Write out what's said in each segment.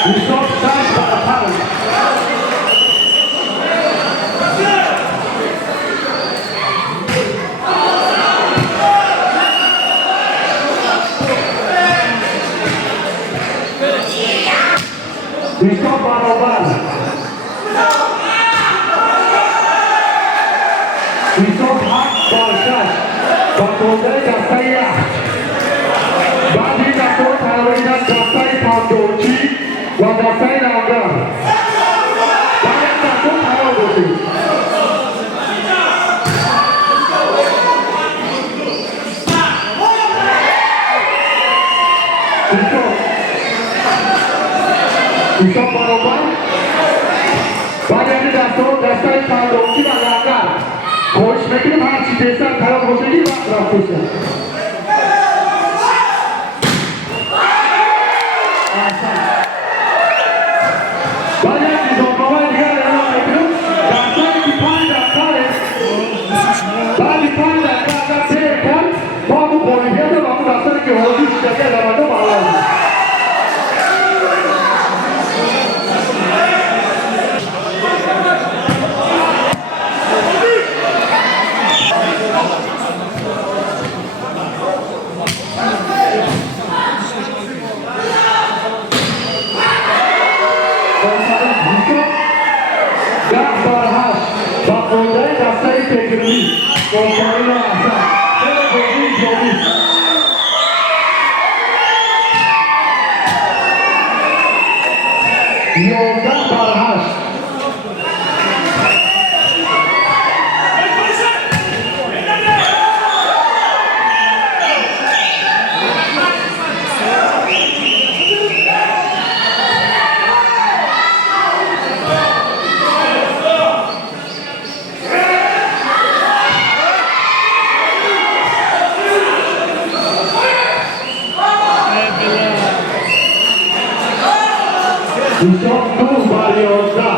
Bishop stands by the parent. Bishop Baroban. Bishop Hak Barshash. Batonde Dasaya. Badi Dato Tarina Dasai Pandochi. Wadasai Naga. Badi Dato Tarodosi. Bishop Baroban. Badi Dato Dasai Pandochi Naga. Coach Mekil Bhaji Desa Tarodosi Rakusa. Yoga Barhash. Bishop Bariosa.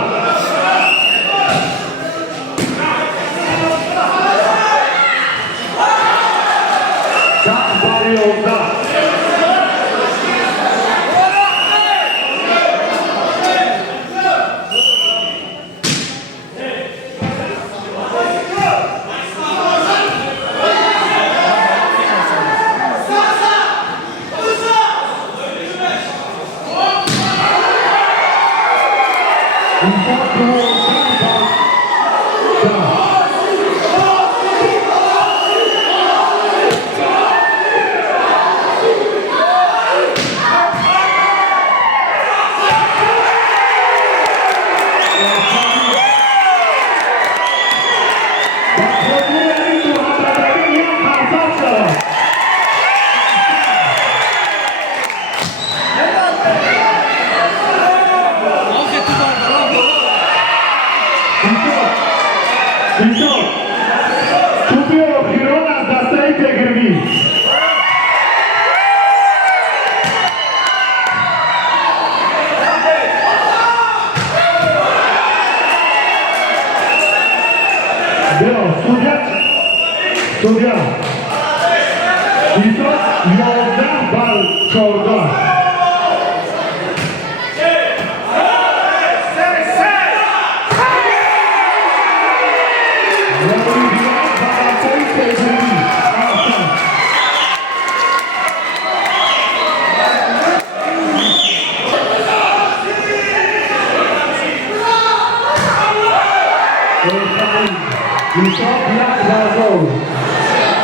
Судья, Бишоп Yoga Barchoda. Bishop Black Bazo.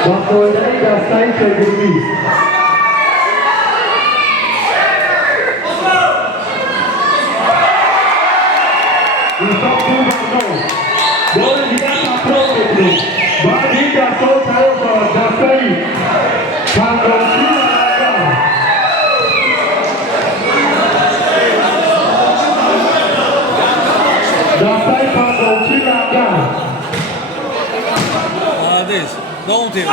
Batonde Dasai Tegurmi. Bishop Bazo. Boleh dikatakan pro itu. Bagi Dato Tayo Dasai. Pandosi Naga. Dasai Pandosi Naga. Don't do it.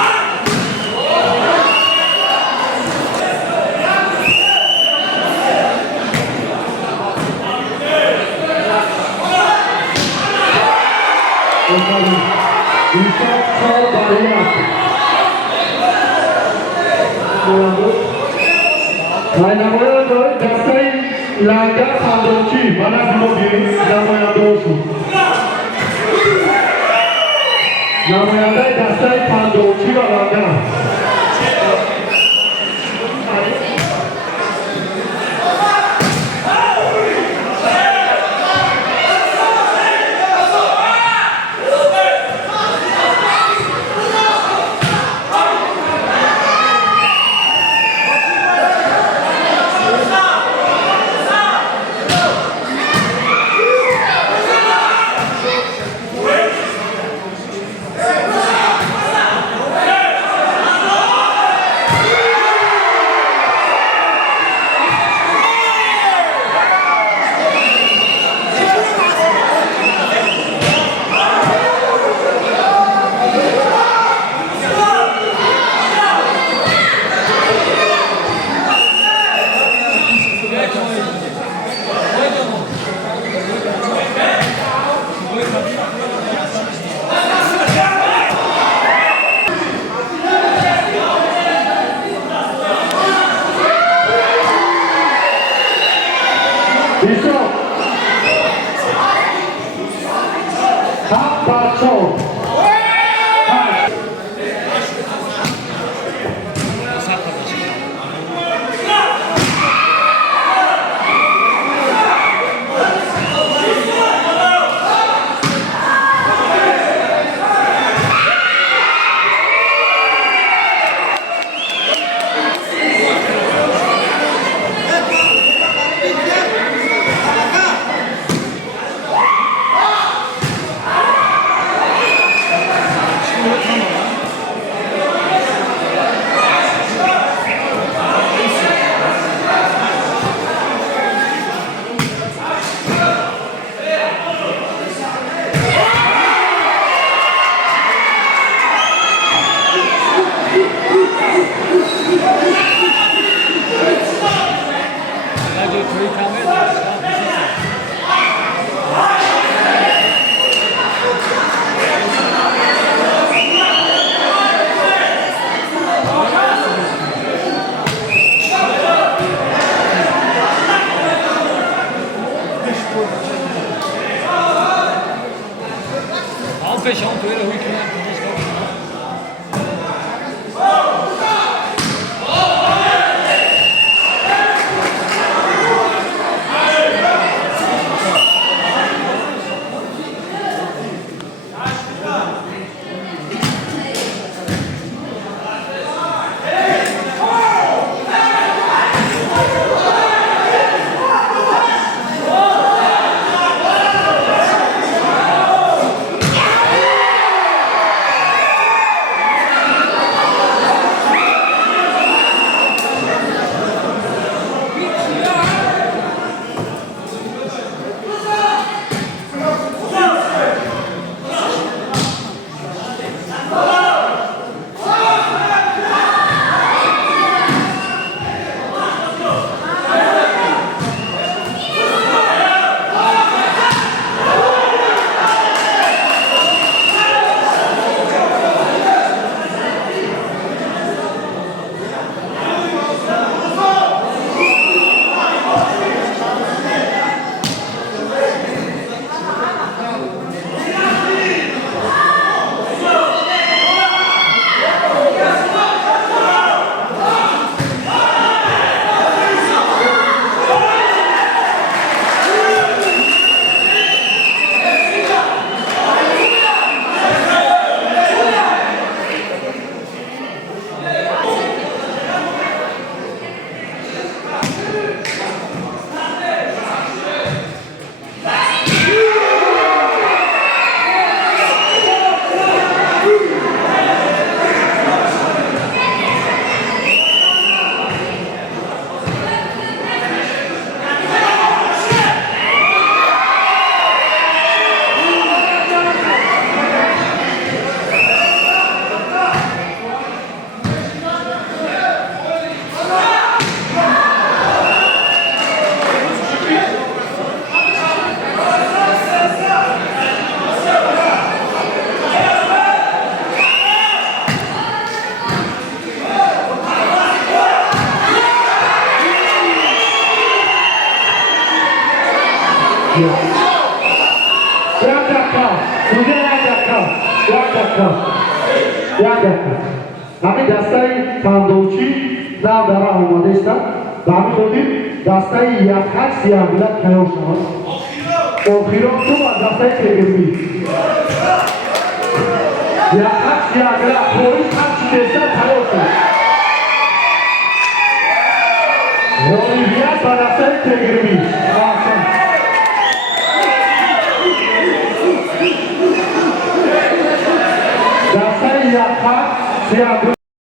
Hai nama dia Dasai La gare Sandrochi, Madame Mobier, la moya dosu. La moya dai da sai Sandrochi la gare. یک دقیقه سوزه یک دقیقه همین دسته فندوچی نام در راه آماده است و همین خودیم دسته یک خط سیاه بلد تیار شود آخیران تو با دسته تگرمی یک خط سیاه بلد پولیس خط شدسته تیار شد رویت با دسته تگرمی دسته یک خط سیاه بلد